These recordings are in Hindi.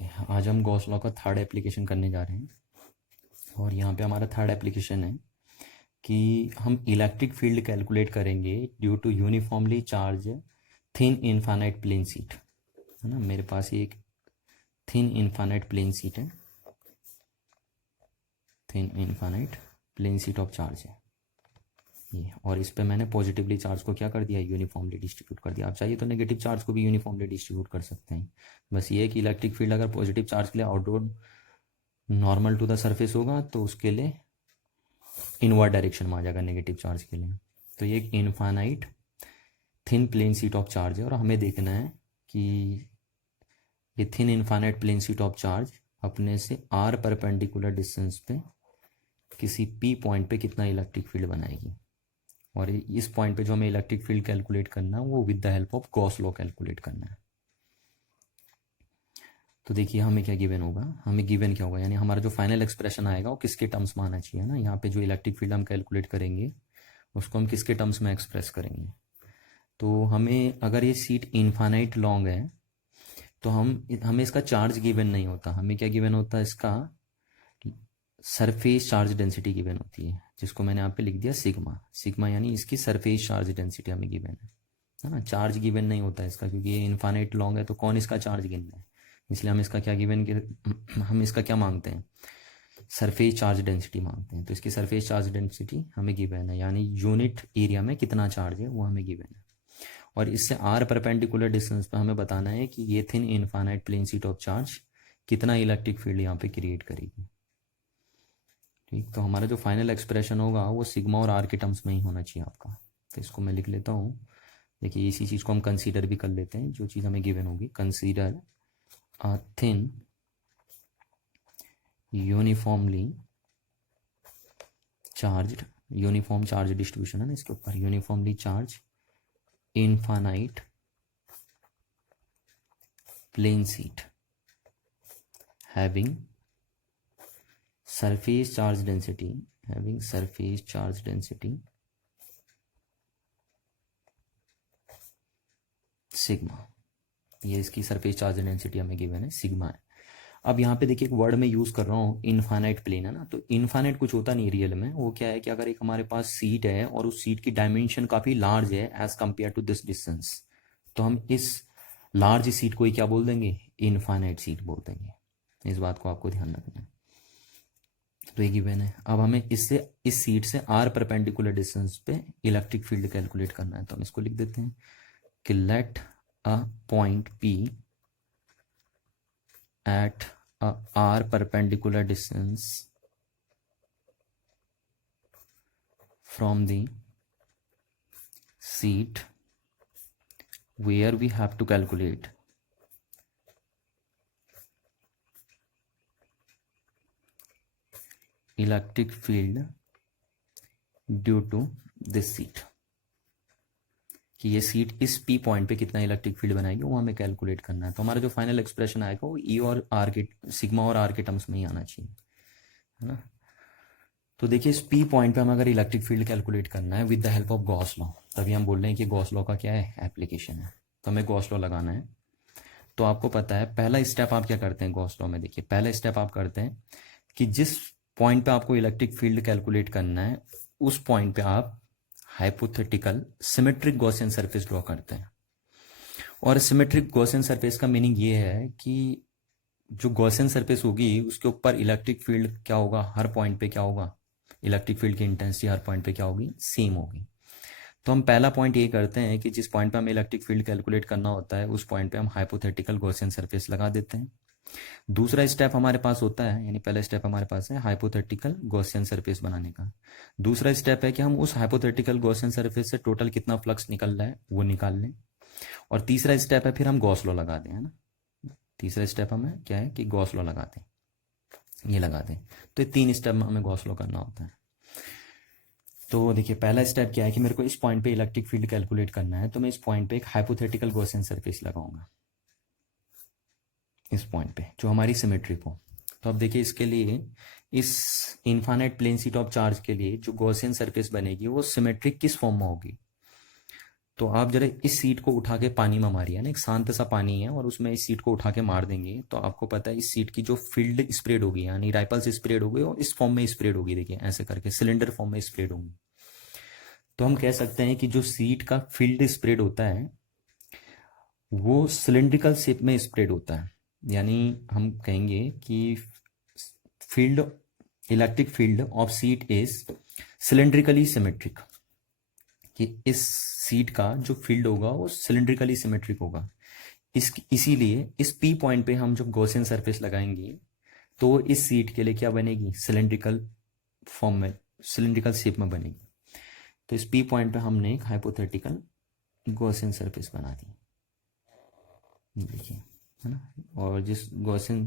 देखिए आज हम गॉस लॉ का थर्ड एप्लीकेशन करने जा रहे हैं और यहाँ पे हमारा थर्ड एप्लीकेशन है कि हम इलेक्ट्रिक फील्ड कैलकुलेट करेंगे due to uniformly charge thin infinite plane sheet. है ना, मेरे पास ये एक थिन इनफाइनाइट प्लेन सीट है, thin infinite plane sheet of charge है ये, और इस पे मैंने पॉजिटिवली चार्ज को क्या कर दिया, यूनिफॉर्मली डिस्ट्रीब्यूट कर दिया। आप चाहिए तो नेगेटिव चार्ज को भी यूनिफॉर्मली डिस्ट्रीब्यूट कर सकते हैं। बस ये है कि इलेक्ट्रिक फील्ड अगर पॉजिटिव चार्ज के लिए outward normal to the surface होगा तो उसके लिए इनवर्ड डायरेक्शन में आ जाएगा नेगेटिव चार्ज के लिए। तो ये एक infinite thin plane sheet of charge है और हमें देखना है कि ये thin infinite plane sheet of charge अपने से आर परपेंडिकुलर डिस्टेंस पे किसी पी पॉइंट पे कितना इलेक्ट्रिक फील्ड बनाएगी, और इस पॉइंट पे जो हमें इलेक्ट्रिक फील्ड कैलकुलेट करना है वो with the help of Gauss law calculate करना है। तो देखिए हमें क्या गिवन होगा, हमें गिवन क्या होगा, यानी हमारा जो फाइनल एक्सप्रेशन आएगा वो किसके टर्म्स में आना चाहिए ना। यहाँ पे जो इलेक्ट्रिक फील्ड हम कैलकुलेट करेंगे उसको हम किसके टर्म्स में एक्सप्रेस करेंगे। तो हमें अगर ये सीट इनफाइनाइट लॉन्ग है तो हमें इसका चार्ज गिवन नहीं होता, हमें क्या गिवन होता है, इसका सरफेस चार्ज डेंसिटी गिवन होती है, जिसको मैंने यहाँ पे लिख दिया सिग्मा। सिग्मा यानी इसकी सरफेस चार्ज डेंसिटी हमें गिवन है ना। चार्ज गिवन नहीं होता है इसका, क्योंकि ये इनफाइनाइट लॉन्ग है तो कौन इसका चार्ज गिनना है, इसलिए हम इसका क्या गिवन हम इसका क्या मांगते हैं, सरफेस चार्ज डेंसिटी मांगते हैं। तो इसकी सरफेस चार्ज डेंसिटी हमें गिवन है, यानी यूनिट एरिया में कितना चार्ज है वो हमें गिवन है। और इससे आर परपेंडिकुलर डिस्टेंस पे हमें बताना है कि ये thin infinite plane sheet of charge कितना इलेक्ट्रिक फील्ड यहाँ पे क्रिएट करेगी। ठीक, तो हमारा जो फाइनल एक्सप्रेशन होगा वो सिग्मा और आर के टर्म्स में ही होना चाहिए आपका। तो इसको मैं लिख लेता हूँ। देखिए इसी चीज़ को हम कंसीडर भी कर लेते हैं, जो चीज़ हमें गिवन होगी। Consider a thin uniformly charged, uniform charge distribution है ना इसके ऊपर, uniformly charge infinite plane sheet having surface charge density sigma. ये इसकी सरफेस चार्ज डेंसिटी हमें गिवन है, सिग्मा है। अब यहाँ पे देखिए एक वर्ड में यूज कर रहा हूँ, इनफाइनाइट प्लेन है ना। तो इनफाइनाइट कुछ होता नहीं रियल में, वो क्या है कि अगर एक हमारे पास सीट है और उस सीट की डायमेंशन काफी लार्ज है as compare to this distance, तो हम इस लार्ज सीट को ही क्या बोल देंगे, इनफाइनाइट सीट बोल देंगे। इस बात को आपको ध्यान रखना है। तो ये गिवन है। अब हमें इससे इस सीट से आर परपेंडिकुलर डिस्टेंस पे इलेक्ट्रिक फील्ड कैलकुलेट करना है। तो हम इसको लिख देते हैं कि let a point P at a r perpendicular distance from the seat where we have to calculate electric field due to this seat, कि ये सीट इस पी पॉइंट पे कितना इलेक्ट्रिक फील्ड बनाएगी वो हमें कैलकुलेट करना है। तो हमारा जो फाइनल एक्सप्रेशन आएगा वो ई और आर के, सिग्मा और आर के टर्म्स में ही आना चाहिए, है ना। तो देखिए इस पी पॉइंट पे हमें अगर इलेक्ट्रिक फील्ड कैलकुलेट करना है with the help of Gauss law, तभी हम बोल रहे हैं कि गॉस लॉ का क्या है, एप्लीकेशन है। तो हमें गॉस लॉ लगाना है। तो आपको पता है पहला स्टेप आप क्या करते हैं गॉस लॉ में, देखिए पहला स्टेप आप करते हैं कि जिस पॉइंट पे आपको इलेक्ट्रिक फील्ड कैलकुलेट करना है उस पॉइंट पे आप hypothetical symmetric Gaussian surface draw करते हैं। और सिमेट्रिक गॉसियन सरफेस का मीनिंग ये है कि जो गॉसियन सरफेस होगी उसके ऊपर इलेक्ट्रिक फील्ड क्या होगा, हर पॉइंट पे क्या होगा, इलेक्ट्रिक फील्ड की इंटेंसिटी हर पॉइंट पे क्या होगी, सेम होगी। तो हम पहला पॉइंट ये करते हैं कि जिस पॉइंट पे हमें इलेक्ट्रिक फील्ड कैलकुलेट करना होता है उस पॉइंट पे हम हाइपोथेटिकल गॉसियन सरफेस लगा देते हैं। दूसरा स्टेप हमारे पास होता है, यानी पहला स्टेप हमारे पास है हाइपोथेटिकल गॉसियन सरफेस बनाने का। दूसरा स्टेप है कि हम उस हाइपोथेटिकल गॉसियन सरफेस से टोटल कितना फ्लक्स निकल रहा है वो निकाल लें। और तीसरा स्टेप है फिर हम गॉस लॉ लगा दें, है ना। तीसरा स्टेप हमें क्या है कि गॉस लॉ लगा दें, ये लगा दें। तो ये 3 स्टेप में हमें गॉस लॉ करना होता है। तो देखिए पहला स्टेप क्या है कि मेरे को इस पॉइंट पे इलेक्ट्रिक फील्ड कैलकुलेट करना है, तो मैं इस पॉइंट पे एक हाइपोथेटिकल गॉसियन सरफेस लगाऊंगा, इस पॉइंट पे जो हमारी सिमेट्रिक हो। तो अब देखिए इसके लिए इस infinite plane sheet of charge के लिए जो गॉसियन सरफेस बनेगी वो सिमेट्रिक किस फॉर्म में होगी, तो आप जरा इस सीट को उठा के पानी में मारिए ना, एक शांत सा पानी है और उसमें इस सीट को उठा के मार देंगे तो आपको पता है इस सीट की जो फील्ड स्प्रेड होगी यानी राइपल्स स्प्रेड होगी और इस फॉर्म में स्प्रेड होगी, देखिए ऐसे करके सिलेंडर फॉर्म में स्प्रेड होगी। तो हम कह सकते हैं कि जो सीट का फील्ड स्प्रेड होता है वो सिलेंड्रिकल शेप में स्प्रेड होता है, यानी हम कहेंगे कि field electric field of seat is cylindrically symmetric, कि इस सीट का जो फील्ड होगा वो सिलेंड्रिकली सिमेट्रिक होगा। इसीलिए इस पी पॉइंट पे हम जो गॉसियन सरफेस लगाएंगे तो इस सीट के लिए क्या बनेगी, सिलेंड्रिकल फॉर्म में, सिलेंड्रिकल शेप में बनेगी। तो इस पी पॉइंट पे हमने एक हाइपोथेटिकल गॉसियन सरफेस बना दी, देखिए है ना। और जिस गॉसियन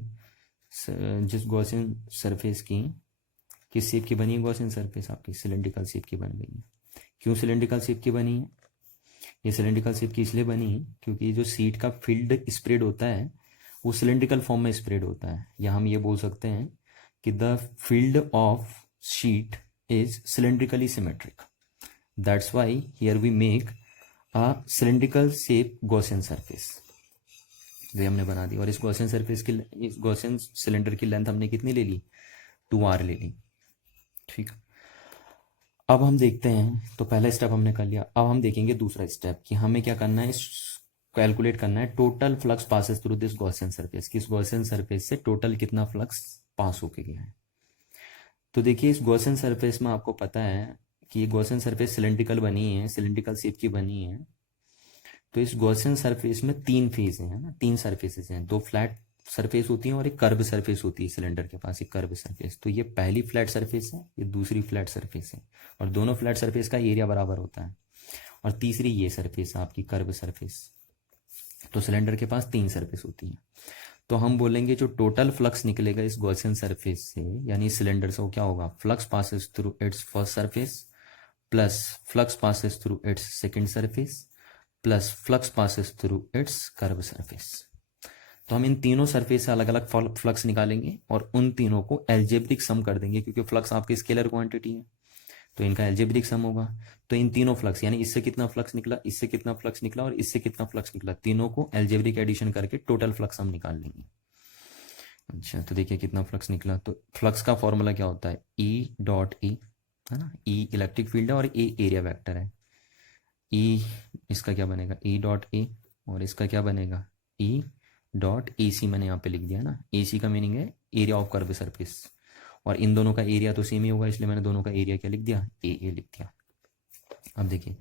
सरफेस की किस शेप की बनी है, गॉसियन सरफेस आपकी सिलेंड्रिकल शेप की बन गई है। क्यों सिलेंड्रिकल शेप की बनी है, ये सिलेंड्रिकल शेप की इसलिए बनी है क्योंकि जो सीट का फील्ड स्प्रेड होता है वो सिलेंड्रिकल फॉर्म में स्प्रेड होता है, या हम ये बोल सकते हैं कि the field of sheet is cylindrically symmetric, that's why here we make a cylindrical shape Gaussian surface. ये हमने बना दी और इस गॉसियन सरफेस की, इस गॉसियन सिलेंडर की लेंथ हमने कितनी ले ली, 2r ले ली, ठीक। अब हम देखते हैं, तो पहला स्टेप हमने कर लिया, अब हम देखेंगे दूसरा स्टेप कि हमें क्या करना है, कैलकुलेट करना है total flux passes through this Gaussian surface, कि इस गॉसियन सरफेस से टोटल कितना फ्लक्स पास होके गया है। तो देखिए इस गॉसियन सरफेस में आपको पता है कि ये गॉसियन सरफेस सिलेंड्रिकल बनी है, सिलेंड्रिकल शेप की बनी है। तो इस गॉसियन सरफेस में 3 फेज हैं ना, 3 सरफेसेस हैं, 2 फ्लैट सरफेस होती है और एक कर्व सरफेस होती है, सिलेंडर के पास एक कर्व सरफेस। तो ये पहली फ्लैट सरफेस है, ये दूसरी फ्लैट सरफेस है, और दोनों फ्लैट सरफेस का एरिया बराबर होता है। और तीसरी ये सरफेस है आपकी कर्व सरफेस। तो सिलेंडर के पास 3 सरफेस होती है। तो हम बोलेंगे जो टोटल फ्लक्स निकलेगा इस गॉसियन सरफेस से यानी सिलेंडर से, वो क्या होगा, flux passes through it's first surface plus flux passes through it's second surface plus flux passes through it's curve surface. तो हम इन तीनों सरफेस से अलग अलग फ्लक्स निकालेंगे और उन तीनों को एल्जेब्रिक सम कर देंगे, क्योंकि फ्लक्स आपकी स्केलर क्वांटिटी है तो इनका एल्जेब्रिक सम होगा। तो इन तीनों फ्लक्स यानी इससे कितना फ्लक्स निकला, इससे कितना फ्लक्स निकला और इससे कितना फ्लक्स निकला, तीनों को एल्जेब्रिक एडिशन करके टोटल फ्लक्स हम निकाल लेंगे। अच्छा तो देखिए कितना फ्लक्स निकला। तो फ्लक्स का फॉर्मूला क्या होता है, ई डॉट ई, है ना, ई इलेक्ट्रिक फील्ड है और ए एरिया वेक्टर है। ई इसका क्या बनेगा, ई डॉट ए, और इसका क्या बनेगा, ई डॉट ए सी, मैंने यहाँ पे लिख दिया ना। ए सी का मीनिंग है एरिया ऑफ कर्व सरफेस, और इन दोनों का एरिया तो सेम ही होगा, इसलिए मैंने दोनों का एरिया क्या लिख दिया, ए लिख दिया। अब देखिए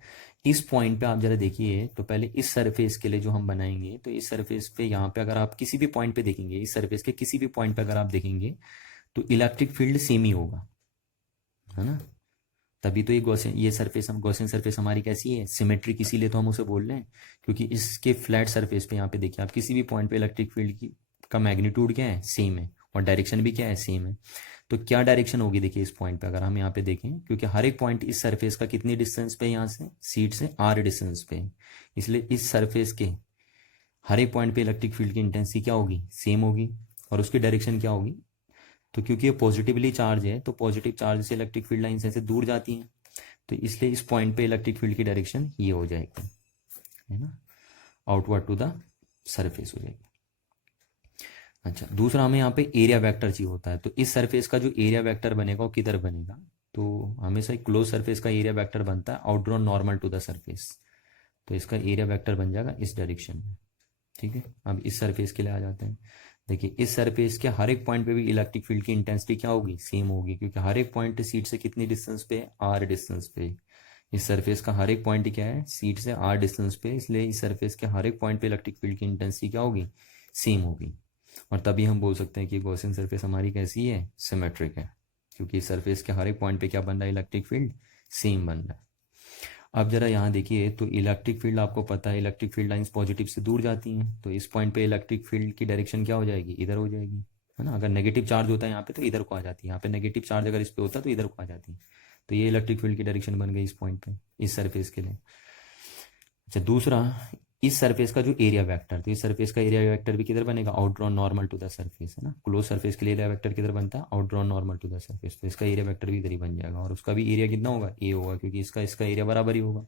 इस पॉइंट पे आप जरा देखिए, तो पहले इस सरफेस के लिए जो हम बनाएंगे, तो इस सरफेस पे यहाँ पे अगर आप किसी भी पॉइंट पे देखेंगे, इस सरफेस के किसी भी पॉइंट पे अगर आप देखेंगे तो इलेक्ट्रिक फील्ड सेम ही होगा, है ना। तभी तो ये सरफेस, हम गॉसियन सरफेस हमारी कैसी है, सिमेट्रिक, इसीलिए तो हम उसे बोल रहे हैं, क्योंकि इसके फ्लैट सरफेस पे यहाँ पे देखिए आप किसी भी पॉइंट पे इलेक्ट्रिक फील्ड की का मैग्नीट्यूड क्या है, सेम है, और डायरेक्शन भी क्या है, सेम है। तो क्या डायरेक्शन होगी, देखिए इस पॉइंट पे अगर हम यहाँ पे देखें, क्योंकि हर एक पॉइंट इस सरफेस का कितनी डिस्टेंस पे, यहाँ से सीट से r डिस्टेंस पे, इसलिए इस सरफेस के हर एक पॉइंट पे इलेक्ट्रिक फील्ड की इंटेंसिटी क्या होगी, सेम होगी, और उसकी डायरेक्शन क्या होगी। तो क्योंकि ये पॉजिटिवली चार्ज है तो पॉजिटिव चार्ज से इलेक्ट्रिक फील्ड लाइन से दूर जाती हैं, तो इसलिए इस पॉइंट पे इलेक्ट्रिक फील्ड की डायरेक्शन ये हो जाएगी, है ना, आउटवर्ड टू द सरफेस हो जाएगी। अच्छा दूसरा हमें यहाँ पे एरिया वेक्टर चाहिए होता है, तो इस सरफेस का जो एरिया वेक्टर बनेगा वो किधर बनेगा, तो हमेशा एक क्लोज सरफेस का एरिया वेक्टर बनता है आउटड्रॉन नॉर्मल टू द सरफेस, तो इसका एरिया वेक्टर बन जाएगा इस डायरेक्शन में, ठीक है। अब इस सरफेस के लिए आ जाते हैं। देखिए इस सरफेस के हर एक पॉइंट पे भी इलेक्ट्रिक फील्ड की इंटेंसिटी क्या होगी, सेम होगी, क्योंकि हर एक पॉइंट सीट से कितनी डिस्टेंस पे, r डिस्टेंस पे। इस सरफेस का हर एक पॉइंट क्या है, सीट से r डिस्टेंस पे, इसलिए इस सरफेस के हर एक पॉइंट पे इलेक्ट्रिक फील्ड की इंटेंसिटी क्या होगी, सेम होगी। और तभी हम बोल सकते हैं कि गॉसियन सरफेस हमारी कैसी है, सिमेट्रिक है, क्योंकि इस सरफेस के हर एक पॉइंट पे क्या बन रहा है, इलेक्ट्रिक फील्ड सेम बन रहा है। अब जरा यहाँ देखिए, तो इलेक्ट्रिक फील्ड आपको पता है, इलेक्ट्रिक फील्ड लाइंस पॉजिटिव से दूर जाती हैं, तो इस पॉइंट पे इलेक्ट्रिक फील्ड की डायरेक्शन क्या हो जाएगी, इधर हो जाएगी, है ना। अगर नेगेटिव चार्ज होता है यहाँ पे तो इधर को आ जाती है, यहाँ पे नेगेटिव चार्ज अगर इस पे होता है तो इधर को आ जाती है। तो ये इलेक्ट्रिक फील्ड की डायरेक्शन बन गई इस पॉइंट पे, इस सरफेस के लिए। अच्छा दूसरा, इस सरफेस का जो एरिया वेक्टर, तो इस सरफेस का एरिया वेक्टर भी किधर बनेगा, आउटड्रॉन नॉर्मल टू द सरफेस, है ना। क्लोज सरफेस के लिए एरिया वेक्टर किधर बनता है, आउटड्रॉन नॉर्मल टू द सरफेस, तो इसका एरिया वेक्टर भी इधर ही बन जाएगा, और उसका भी एरिया कितना होगा, ए होगा, क्योंकि इसका एरिया बराबर ही होगा।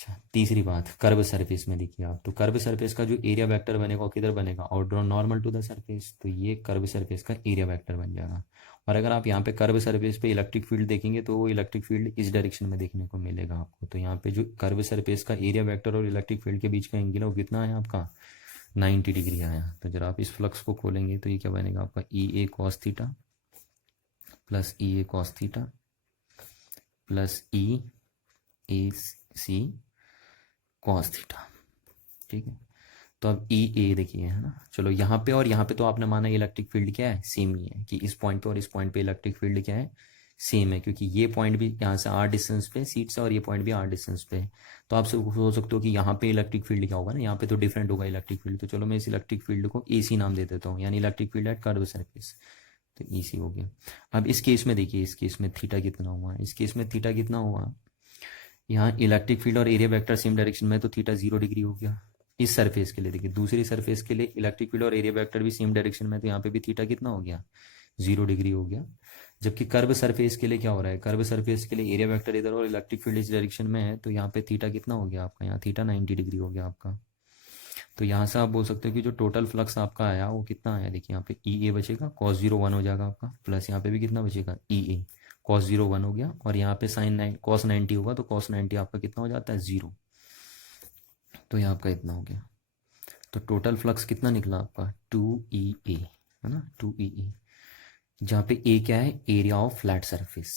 अच्छा, तीसरी बात कर्व सरफेस में देखिए आप, तो कर्व सरफेस का जो एरिया वेक्टर बनेगा वो किधर बनेगा, आउटड्रॉन नॉर्मल टू द सरफेस, तो ये कर्व सरफेस का एरिया वेक्टर बन जाएगा। और अगर आप यहाँ पे कर्व सरफेस पे इलेक्ट्रिक फील्ड देखेंगे तो वो इलेक्ट्रिक फील्ड इस डायरेक्शन में देखने को मिलेगा आपको। तो यहाँ पे जो कर्व सरफेस का एरिया वेक्टर और इलेक्ट्रिक फील्ड के बीच का एंगल है वो कितना है आपका, 90 डिग्री आया। तो जरा आप इस फ्लक्स को खोलेंगे तो ये क्या बनेगा आपका, ई ए कॉस थीटा प्लस ई ए कॉस थीटा प्लस ई ए सी कॉस थीटा। ठीक है, तो अब ई ए देखिए, है ना, चलो यहाँ पे और यहाँ पे तो आपने माना इलेक्ट्रिक फील्ड क्या है, सेम ही है, कि इस पॉइंट पे और इस पॉइंट पे इलेक्ट्रिक फील्ड क्या है, सेम है, क्योंकि ये पॉइंट भी यहाँ से आर डिस्टेंस पे सीट से और ये पॉइंट भी आर डिस्टेंस पे है। तो आप सोच सकते हो कि यहाँ पे इलेक्ट्रिक फील्ड क्या होगा ना, यहाँ पे तो डिफरेंट होगा इलेक्ट्रिक फील्ड। तो चलो मैं इस इलेक्ट्रिक फील्ड को ए सी नाम दे देता हूँ, यानी electric field at curve surface, तो ई सी हो गया। अब इस केस में देखिए, इस केस में थीटा कितना हुआ, इस केस में थीटा कितना हुआ, यहाँ इलेक्ट्रिक फील्ड और एरिया वेक्टर सेम डायरेक्शन में, तो थीटा 0 डिग्री हो गया इस सरफेस के लिए। देखिए दूसरी सरफेस के लिए इलेक्ट्रिक फील्ड और एरिया वेक्टर भी सेम डायरेक्शन में, तो यहाँ पे भी थीटा कितना हो गया, 0 डिग्री हो गया। जबकि कर्व सरफेस के लिए क्या हो रहा है, कर्व सरफेस के लिए एरिया वेक्टर इधर और इलेक्ट्रिक फील्ड इस डायरेक्शन में है, तो यहाँ पे थीटा कितना हो गया आपका, यहाँ थीटा 90 डिग्री हो गया आपका। तो यहाँ से आप बोल सकते हो कि जो टोटल फ्लक्स आपका आया वो कितना आया, देखिए यहाँ पे ई ए बचेगा, कॉस 0 1 हो जाएगा आपका, प्लस यहाँ पे भी कितना बचेगा, ई ए कॉस 0 1 हो गया, और यहाँ पे साइन 9 कॉस 90 होगा, तो कॉस 90 आपका कितना हो जाता है, 0। तो ये आपका इतना हो गया। तो टोटल फ्लक्स कितना निकला आपका, 2 ई ए, है ना, 2 ई ए, जहाँ पे ए क्या है, एरिया ऑफ फ्लैट सरफेस,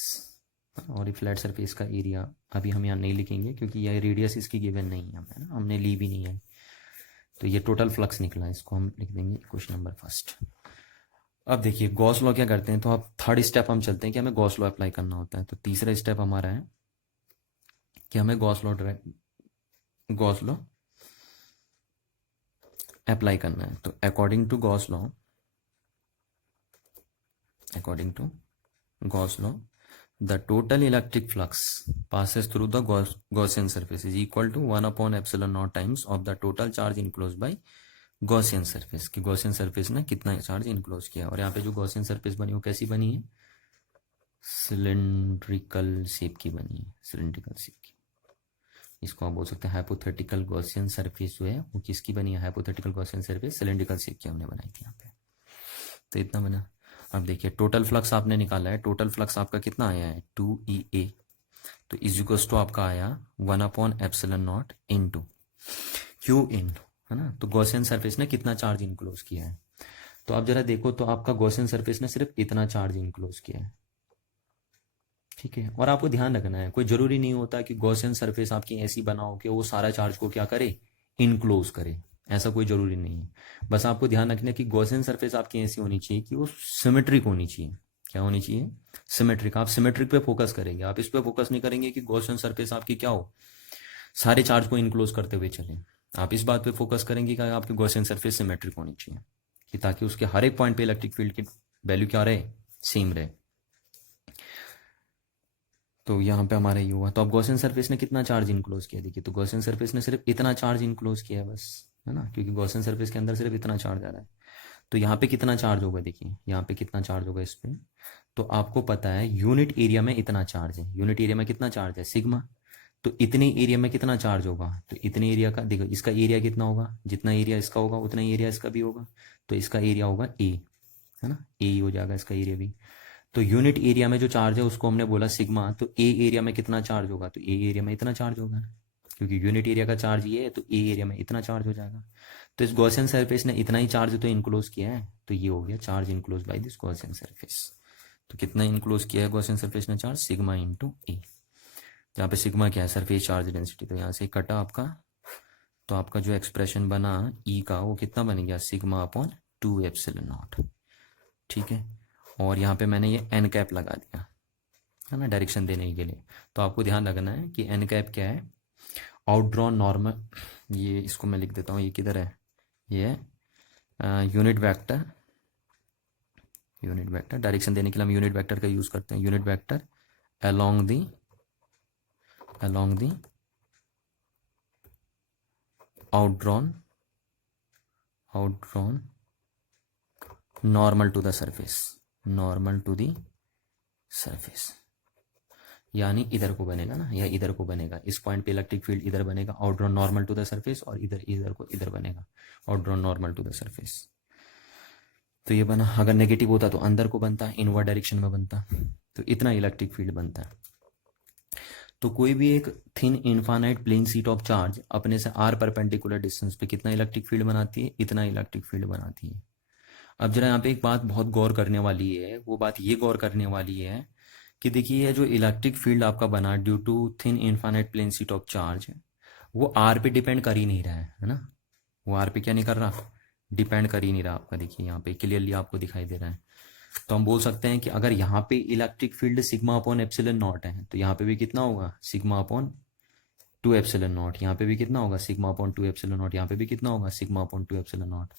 और ये फ्लैट सरफेस का एरिया अभी हम यहाँ नहीं लिखेंगे क्योंकि यह रेडियस इसकी गिवन नहीं है हमें, ना हमने ली भी नहीं है। तो ये टोटल फ्लक्स निकला, इसको हम लिख देंगे क्वेश्चन नंबर फर्स्ट। अब देखिए गॉस लॉ क्या करते हैं, तो अब थर्ड स्टेप हम चलते हैं कि हमें गॉस लॉ अप्लाई करना होता है। तो तीसरा स्टेप हमारा है कि हमें गॉस लॉ अप्लाई करना है। तो according to Gauss law, the total electric flux passes through the Gaussian surface is equal to 1 upon epsilon naught times of the total charge enclosed by Gaussian surface, कि Gaussian surface ने कितना चार्ज इनक्लोज किया। और यहाँ पे जो Gaussian surface बनी वो कैसी बनी है, सिलेंड्रिकल शेप की बनी है, सिलेंड्रिकल शेप की। इसको आप बोल सकते हैं हाइपोथेटिकल गॉसियन सरफेस जो है वो किसकी बनी है, hypothetical Gaussian surface cylindrical shape की हमने बनाई थी यहाँ पे। तो इतना बना। अब देखिए टोटल फ्लक्स आपने निकाला है, टोटल फ्लक्स आपका कितना आया है, 2 E A, तो इज इक्वल्स टू आपका आया 1 upon epsilon not into q in, है ना। तो गॉसियन सरफेस ने कितना चार्ज इनक्लोज किया है, तो आप जरा देखो, तो आपका गॉसियन सरफेस ने सिर्फ इतना चार्ज इनक्लोज किया है, ठीक है। और आपको ध्यान रखना है, कोई जरूरी नहीं होता कि गॉसियन सरफेस आपकी ऐसी बनाओ कि वो सारा चार्ज को क्या करे, इनक्लोज करे, ऐसा कोई जरूरी नहीं है। बस आपको ध्यान रखना है कि गॉसियन सरफेस आपकी ऐसी होनी चाहिए कि वो सिमेट्रिक होनी चाहिए। क्या होनी चाहिए, सिमेट्रिक। आप सिमेट्रिक पे फोकस करेंगे, आप इस पे फोकस नहीं करेंगे कि गॉसियन सरफेस आपकी क्या हो, सारे चार्ज को इनक्लोज करते हुए चले। आप इस बात पे फोकस करेंगे कि आपकी गॉसियन सरफेस सिमेट्रिक होनी चाहिए, कि ताकि उसके हर एक पॉइंट पे इलेक्ट्रिक फील्ड की वैल्यू क्या रहे, सेम रहे। तो यहाँ पे हमारा ये हुआ। तो अब गॉसियन सरफेस ने कितना चार्ज इनक्लोज किया, देखिए, तो गॉसियन सरफेस ने सिर्फ इतना चार्ज इनक्लोज किया है बस, है ना, क्योंकि गॉसियन सरफेस के अंदर सिर्फ इतना चार्ज आ रहा है। तो यहाँ पे कितना चार्ज होगा, देखिए यहाँ पे कितना चार्ज होगा इस पे, तो आपको पता है यूनिट एरिया में इतना चार्ज है, यूनिट एरिया में कितना चार्ज है, सिग्मा। तो इतने एरिया में कितना चार्ज होगा, तो इतने एरिया का देखो, इसका एरिया कितना होगा, जितना एरिया इसका होगा उतना ही एरिया इसका भी होगा, तो इसका एरिया होगा ए, है ना, ए ही हो जाएगा इसका एरिया भी। तो यूनिट एरिया में जो चार्ज है उसको हमने बोला सिग्मा, तो ए एरिया में कितना चार्ज होगा, तो ए एरिया में इतना चार्ज होगा, क्योंकि यूनिट एरिया का चार्ज ये है, तो ए एरिया में इतना चार्ज हो जाएगा। तो इस गॉसियन सरफेस ने इतना ही चार्ज तो इनक्लोज किया है, तो ये हो गया charge enclose by this Gaussian surface. तो कितना इनक्लोज किया है गॉसियन सरफेस ने चार्ज, सिग्मा इंटू ए, जहाँ पे सिग्मा क्या है, सरफेस चार्ज डेंसिटी। तो यहाँ से कटा आपका, तो आपका जो एक्सप्रेशन बना ई का वो कितना बन गया, सिग्मा अपॉन 2 एप्सिलॉन नॉट, ठीक है। और यहाँ पे मैंने ये एन कैप लगा दिया, है ना, डायरेक्शन देने के लिए। तो आपको ध्यान रखना है कि एन कैप क्या है, आउटड्रॉन नॉर्मल, ये इसको मैं लिख देता हूँ, ये किधर है, ये है unit vector, unit vector direction देने के लिए हम यूनिट वेक्टर का यूज करते हैं, unit vector along the outdrawn normal to the surface, normal to the surface. यानी इधर को बनेगा ना, या इधर को बनेगा, इस पॉइंट पे इलेक्ट्रिक फील्ड इधर बनेगा, और draw normal to the surface, और इधर इधर को इधर बनेगा, और draw normal to the surface. तो ये बना। अगर नेगेटिव होता तो अंदर को बनता, इनवर्ड डायरेक्शन में बनता, तो इतना इलेक्ट्रिक फील्ड बनता है। तो कोई भी एक thin infinite plane sheet of charge अपने से आर परपेंडिकुलर डिस्टेंस पे कितना इलेक्ट्रिक फील्ड बनाती है, इतना इलेक्ट्रिक फील्ड बनाती है। अब जरा यहाँ पे एक बात बहुत गौर करने वाली है, वो बात ये गौर करने वाली है कि देखिए ये जो इलेक्ट्रिक फील्ड आपका बना due to thin infinite plane sheet of charge, वो आर पे डिपेंड कर ही नहीं रहा है ना। वो आर पे क्या नहीं कर रहा, डिपेंड कर ही नहीं रहा आपका। देखिए यहाँ पे क्लियरली आपको दिखाई दे रहा है। तो हम बोल सकते हैं कि अगर यहाँ पे electric field sigma upon epsilon naught है, तो यहाँ पे भी कितना होगा, सिग्मा अपॉन 2 एप्सिलन नॉट। यहाँ पे भी कितना होगा, सिग्मा अपॉन 2 एप्सिलन नॉट। यहाँ पे भी कितना होगा, सिग्मा अपॉन 2 एप्सिलन नॉट।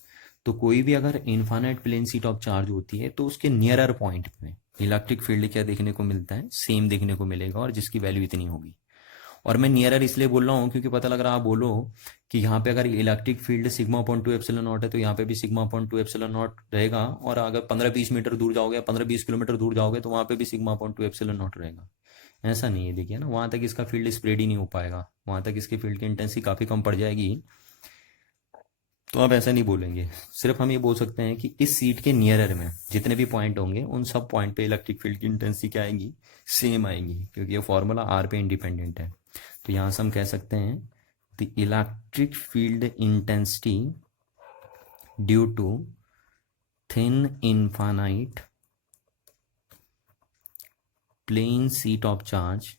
तो कोई भी अगर infinite plane sheet of charge होती है तो उसके नियरर पॉइंट में इलेक्ट्रिक फील्ड क्या देखने को मिलता है, सेम देखने को मिलेगा, और जिसकी वैल्यू इतनी होगी। और मैं नियरर इसलिए बोल रहा हूँ क्योंकि पता लग रहा, आप बोलो कि यहाँ पे अगर electric field sigma upon 2 epsilon naught है, तो यहाँ पे भी सिग्मा अपॉन 2 एप्सिलन नॉट रहेगा, और अगर 15-20 मीटर दूर जाओगे, 15-20 किलोमीटर दूर जाओगे, तो वहाँ पे भी सिग्मा अपॉन 2 एप्सिलन नॉट रहेगा। ऐसा नहीं है, देखिए ना, वहाँ तक इसका फील्ड स्प्रेड ही नहीं हो पाएगा, वहाँ तक इसकी फील्ड की इंटेंसिटी काफ़ी कम पड़ जाएगी। तो आप ऐसा नहीं बोलेंगे, सिर्फ हम ये बोल सकते हैं कि इस सीट के नियरर में जितने भी पॉइंट होंगे, उन सब पॉइंट पे इलेक्ट्रिक फील्ड की इंटेंसिटी क्या आएगी, सेम आएगी, क्योंकि ये फॉर्मूला आर पे इंडिपेंडेंट है। तो यहाँ से हम कह सकते हैं the electric field intensity due to thin infinite plane sheet of charge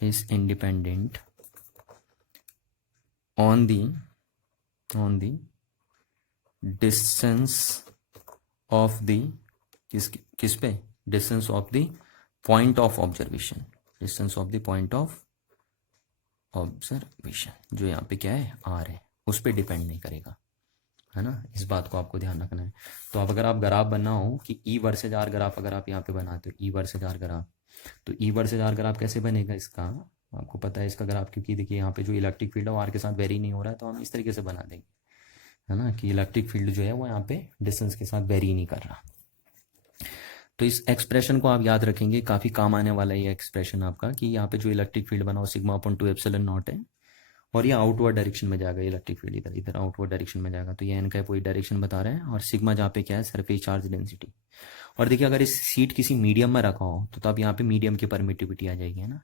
is independent on the distance of the किस पे, distance of the point of observation, जो यहाँ पे क्या है, आर है, उस पर डिपेंड नहीं करेगा, है ना। इस बात को आपको ध्यान रखना है। तो अब अगर आप ग्राफ बनना हो कि ई वर्सेज आर ग्राफ अगर आप यहाँ पे बनाते हो, ई वर्सेज आर ग्राफ, तो ई वर्सेज आर ग्राफ कैसे बनेगा इसका, आपको पता है इसका ग्राफ, क्योंकि देखिए यहाँ पे जो इलेक्ट्रिक फील्ड है वो आर के साथ वेरी नहीं हो रहा है, तो हम इस तरीके से बना देंगे, है ना, कि इलेक्ट्रिक फील्ड जो है वो यहाँ पे डिस्टेंस के साथ वेरी नहीं कर रहा। तो इस एक्सप्रेशन को आप याद रखेंगे, काफ़ी काम आने वाला है ये एक्सप्रेशन आपका, कि यहाँ पे जो इलेक्ट्रिक फील्ड बना वो सिग्मा अपॉन 2 एप्सिलन नॉट है, और ये आउटवर्ड डायरेक्शन में जाएगा, इलेक्ट्रिक फील्ड इधर इधर आउटवर्ड डायरेक्शन में जाएगा। तो ये एन का कोई डायरेक्शन बता रहे हैं, और सिग्मा जहाँ पे क्या है, सरफेस चार्ज डेंसिटी। और देखिए अगर इस सीट किसी मीडियम में रखा हो तो अब यहाँ पे मीडियम की परमिटिविटी आ जाएगी, है ना।